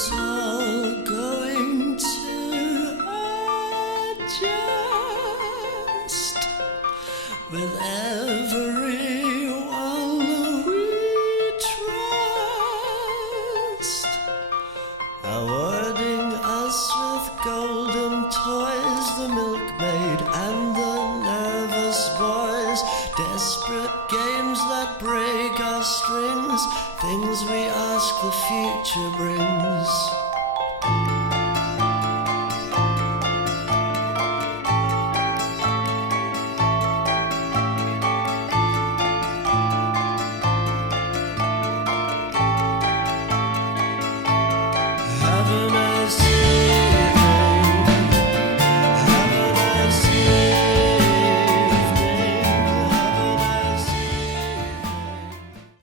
It's all going to adjust with everyone we trust, awarding us with golden toys, the milkmaid and the nervous boys, desperate games that break our strings, things we ask the future brings.